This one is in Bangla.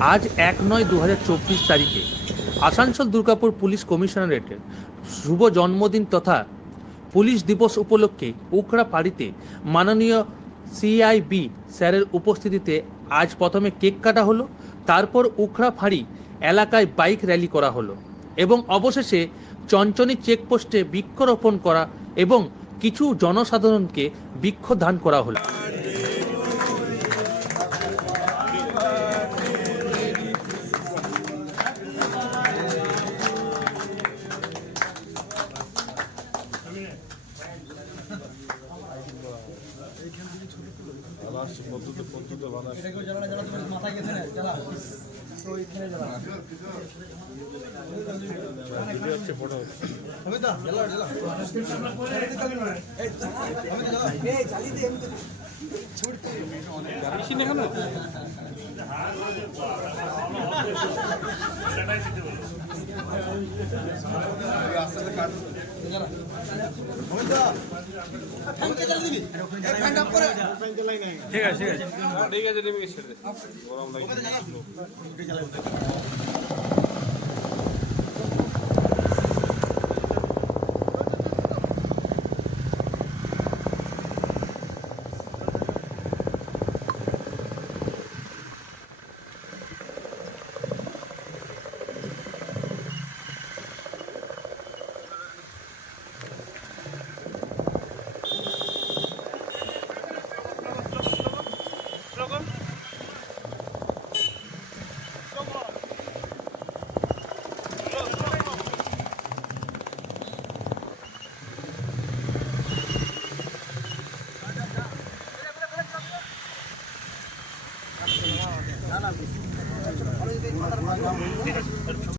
আজ এক নয় দু তারিখে আসানসোল দুর্গাপুর পুলিশ কমিশনারেটের শুভ জন্মদিন তথা পুলিশ দিবস উপলক্ষে উখড়া পাড়িতে মাননীয় সিআইবি স্যারের উপস্থিতিতে আজ প্রথমে কেক কাটা হলো, তারপর উখড়া ফাঁড়ি এলাকায় বাইক র্যালি করা হলো এবং অবশেষে চঞ্চনি চেকপোস্টে বৃক্ষরোপণ করা এবং কিছু জনসাধারণকে বৃক্ষ দান করা হলো। এটাকেও জ্বালানো জ্বালাতে পারিস মাথায় গেছে আছে ঠিক আছে। গরম জ্বালা। না না